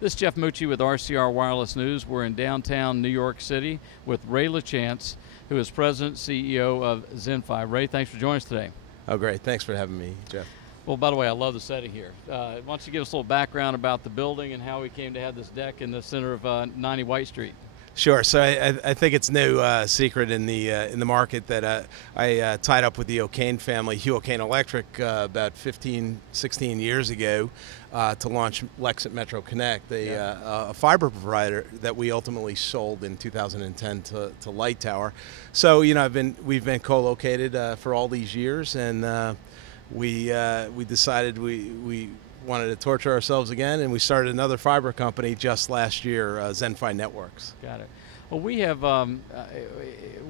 This is Jeff Mucci with RCR Wireless News. We're in downtown New York City with LaChance, who is President CEO of ZenFi. Ray, thanks for joining us today. Oh, great. Thanks for having me, Jeff. Well, by the way, I love the setting here. Why don't you give us a little background about the building and how we came to have this deck in the center of 90 White Street? Sure. So I think it's no secret in the market that I tied up with the O'Kane family, Hugh O'Kane Electric, about 15, 16 years ago to launch LaChance Metro Connect, a fiber provider that we ultimately sold in 2010 to Light Tower. So we've been co-located for all these years, and we decided we wanted to torture ourselves again, and we started another fiber company just last year, ZenFi Networks. Got it. Well, we have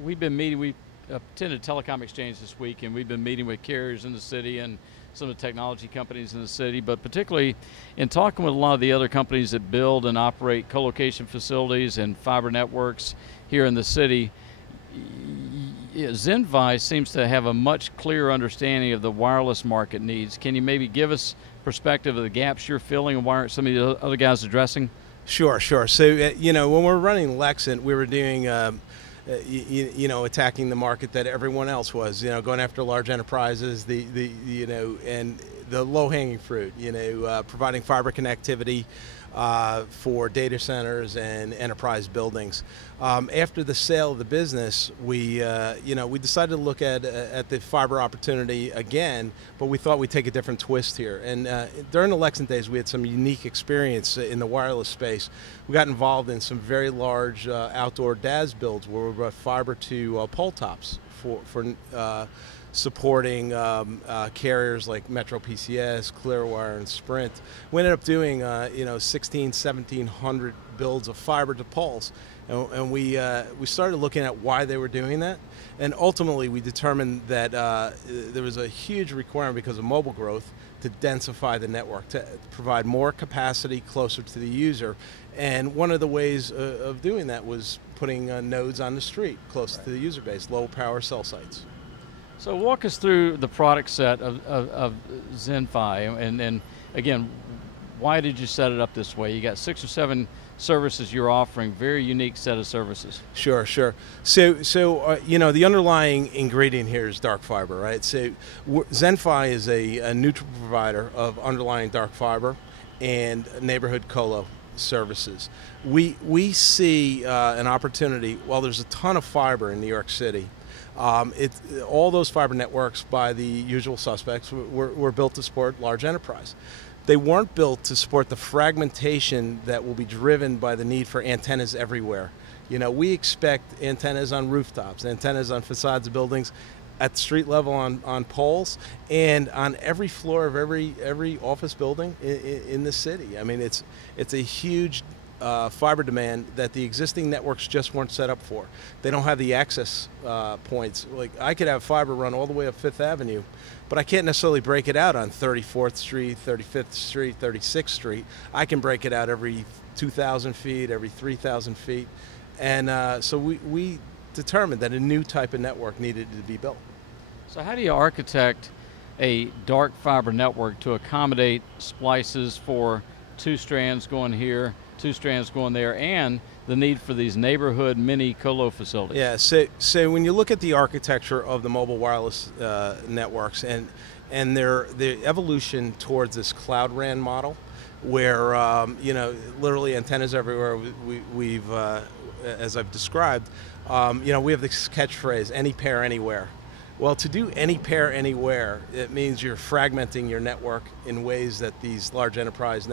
we've been meeting. We attended Telecom Exchange this week, and we've been meeting with carriers in the city and some of the technology companies in the city. But particularly in talking with a lot of the other companies that build and operate co-location facilities and fiber networks here in the city, ZenFi seems to have a much clearer understanding of the wireless market needs. Can you maybe give us perspective of the gaps you're filling and why aren't some of the other guys addressing? Sure. So, when we're running LaChance, we were doing, attacking the market that everyone else was, going after large enterprises, and the low-hanging fruit, providing fiber connectivity for data centers and enterprise buildings. After the sale of the business, we decided to look at the fiber opportunity again, but we thought we'd take a different twist here. And during the LaChance days, we had some unique experience in the wireless space. We got involved in some very large outdoor DAS builds where we brought fiber to pole tops for supporting carriers like Metro PCS, Clearwire, and Sprint. We ended up doing 1,700 builds of fiber to poles, and we started looking at why they were doing that, and ultimately we determined that there was a huge requirement because of mobile growth to densify the network, to provide more capacity closer to the user. And one of the ways of doing that was putting nodes on the street close to the user base, low power cell sites. So walk us through the product set of ZenFi, and again, why did you set it up this way? You got 6 or 7 services you're offering, very unique set of services. Sure. So the underlying ingredient here is dark fiber, right? So ZenFi is a neutral provider of underlying dark fiber and neighborhood colo services. We see an opportunity. While there's a ton of fiber in New York City, all those fiber networks by the usual suspects were built to support large enterprise. They weren't built to support the fragmentation that will be driven by the need for antennas everywhere. We expect antennas on rooftops, antennas on facades of buildings, at the street level on poles, and on every floor of every office building in the city. I mean, it's a huge fiber demand that the existing networks just weren't set up for. They don't have the access points. Like, I could have fiber run all the way up Fifth Avenue, but I can't necessarily break it out on 34th Street, 35th Street, 36th Street. I can break it out every 2,000 feet, every 3,000 feet. And so we determined that a new type of network needed to be built. So how do you architect a dark fiber network to accommodate splices for 2 strands going here, 2 strands going there, and the need for these neighborhood mini colo facilities? Yeah, so when you look at the architecture of the mobile wireless networks and the evolution towards this cloud RAN model, where literally antennas everywhere, we've as I've described, we have this catchphrase, any pair anywhere. Well, to do any pair anywhere, it means you're fragmenting your network in ways that these large enterprise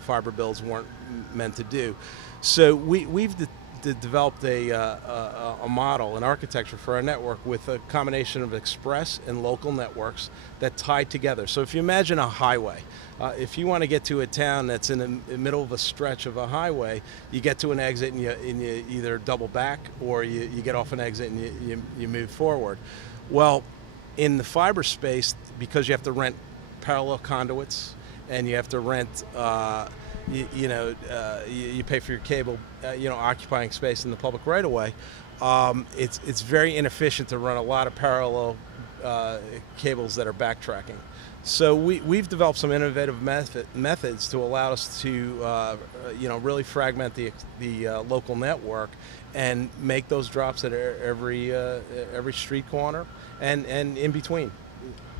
fiber builds weren't meant to do. So we've developed a model, an architecture for our network with a combination of express and local networks that tie together. So if you imagine a highway, if you want to get to a town that's in the middle of a stretch of a highway, you get to an exit and you either double back or you get off an exit and you move forward. Well, in the fiber space, because you have to rent parallel conduits and you have to rent you pay for your cable, occupying space in the public right of way. It's very inefficient to run a lot of parallel cables that are backtracking. So we've developed some innovative methods to allow us to really fragment the local network and make those drops at every street corner and in between.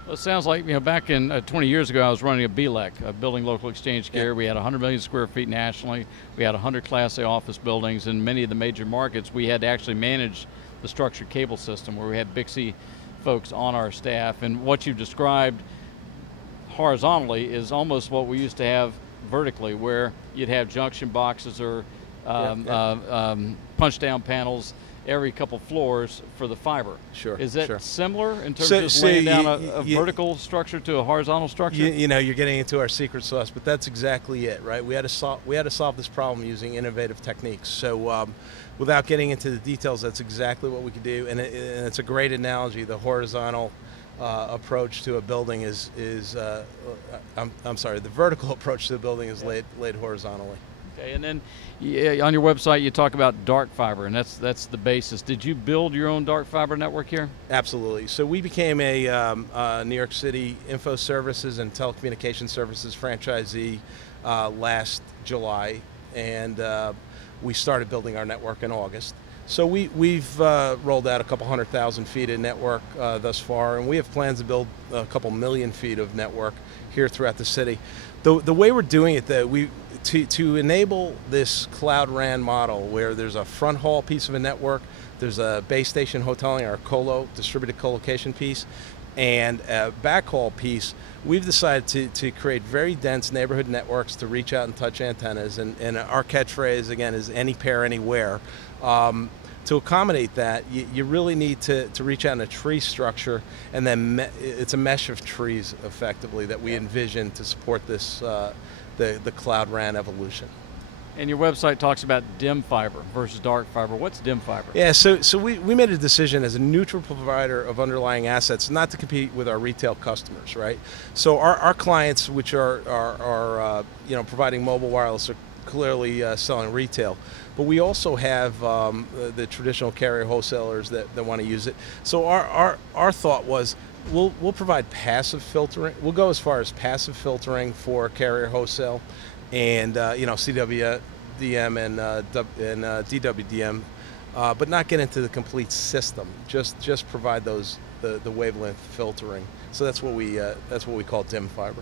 Well, it sounds like, back in 20 years ago, I was running a BLEC, a building local exchange carrier. Yeah. We had 100 million square feet nationally. We had 100 Class A office buildings. In many of the major markets, we had to actually manage the structured cable system where we had Bixby folks on our staff. And what you've described horizontally is almost what we used to have vertically, where you'd have junction boxes or punch down panels every couple floors for the fiber. Sure. Is that sure. similar in terms of just laying down a vertical structure to a horizontal structure? You're getting into our secret sauce, but that's exactly it, right? We had to solve this problem using innovative techniques. So without getting into the details, that's exactly what we could do, and it's a great analogy. The horizontal approach to a building is the vertical approach to the building is laid horizontally. Okay, and then on your website you talk about dark fiber, and that's the basis. Did you build your own dark fiber network here? Absolutely. So we became a New York City info services and telecommunications services franchisee last July, and we started building our network in August. So we've rolled out a couple 100,000 feet of network thus far, and we have plans to build a couple million feet of network here throughout the city. The way we're doing it, though, to enable this cloud RAN model where there's a front haul piece of a network, there's a base station hoteling, our colo, distributed colocation piece, and a backhaul piece, we've decided to create very dense neighborhood networks to reach out and touch antennas, and our catchphrase, again, is any pair, anywhere. To accommodate that, you really need to reach out in a tree structure, and then it's a mesh of trees, effectively, that we envision to support this the cloud RAN evolution. And your website talks about dim fiber versus dark fiber. What's dim fiber? Yeah, so we made a decision as a neutral provider of underlying assets not to compete with our retail customers, right? So our clients, which are providing mobile wireless, are clearly selling retail. But we also have the traditional carrier wholesalers that want to use it. So our thought was, we'll provide passive filtering. We'll go as far as passive filtering for carrier wholesale, and CWDM and DWDM, but not get into the complete system. Just provide the wavelength filtering. So that's what we call dim fiber.